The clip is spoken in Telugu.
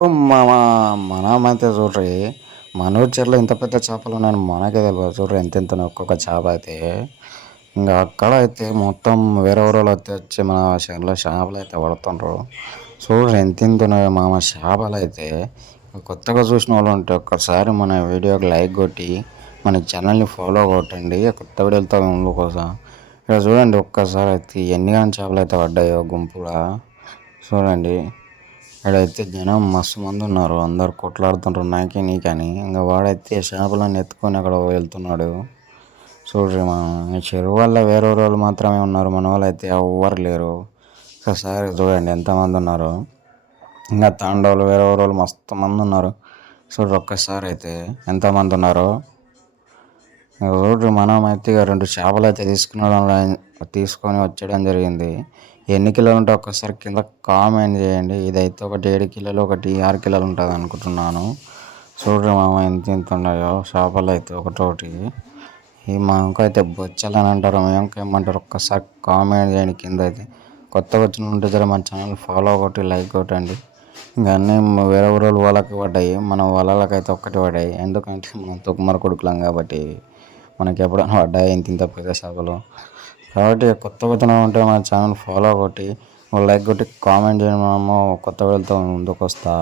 మా మనమైతే చూడ్రి మన ఊరి ఇంత పెద్ద చేపలు ఉన్నాయని మనకే తెలియదు చూడ్రి ఎంత ఎంత ఒక్కొక్క చేప అయితే. ఇంకా అక్కడ అయితే మొత్తం వేరే ఊరోళ్ళు అయితే వచ్చి మన చెరువులో చేపలు అయితే పడుతుండ్రు. చూడ్రి ఎంత ఎంత ఉన్నాయో మామ చేపలు అయితే. కొత్తగా చూసిన వాళ్ళు ఉంటే ఒక్కసారి మన వీడియోకి లైక్ కొట్టి మన ఛానల్ని ఫాలో కొట్టండి. కొత్త వీడియోలతో ముందు కోసం. ఇక్కడ చూడండి ఒక్కసారి అయితే ఎన్ని కానీ చేపలు అయితే పడ్డాయో గుంపుగా చూడండి. ఇక్కడైతే జనం మస్తు మంది ఉన్నారు. అందరు కొట్లాడుతుంటారు నాకే నీకని. ఇంకా వాడైతే చేపలను ఎత్తుకొని అక్కడ వెళ్తున్నాడు. చూడ్రి మనం చెరువు వల్ల వేరే వాళ్ళు మాత్రమే ఉన్నారు. మన వాళ్ళు అయితే ఎవ్వరు లేరు. ఒకసారి చూడండి ఎంతమంది ఉన్నారు. ఇంకా తాండవులు వేరే వాళ్ళు మస్తు మంది ఉన్నారు. చూడ్రి ఒక్కసారి అయితే ఎంతమంది ఉన్నారో. ఎవరు మనం రెండు చేపలు అయితే తీసుకున్నాం తీసుకొని వచ్చేయడం జరిగింది. ఎన్ని కిలోలు ఉంటే ఒక్కసారి కింద కామెంట్ చేయండి. ఇదైతే ఒకటి ఏడు కిలోలు ఒకటి ఆరు కిలోలు ఉంటుంది అనుకుంటున్నాను. చూడ్రి మామ ఎంత ఎంత ఉన్నాయో చేపలు అయితే ఒకటోటి. ఈ మా అయితే బొచ్చలు అని అంటారు మేము ఇంకా ఏమంటారు ఒక్కసారి కామెంట్ చేయండి కింద అయితే. కొత్తగా వచ్చిన ఉంటే జర మన ఛానల్ ఫాలో ఒకటి లైక్ కొట్టండి. ఇంకా అన్నీ వేరే ఊరు వాళ్ళకి పడ్డాయి మన వాళ్ళకైతే ఒక్కటి పడ్డాయి. ఎందుకంటే మనం తుక్కుమర కొడుకులం కాబట్టి. మనకి ఎప్పుడైనా పడ్డాయి? ఇంత ఇంత పెద్ద చేపలు కాబట్టి కొత్త కొత్తగా ఉంటే మన ఛానల్ ఫాలో కొట్టి లైక్ కొట్టి కామెంట్ చేయడం మనము కొత్త వీడియోలతో ముందుకు వస్తా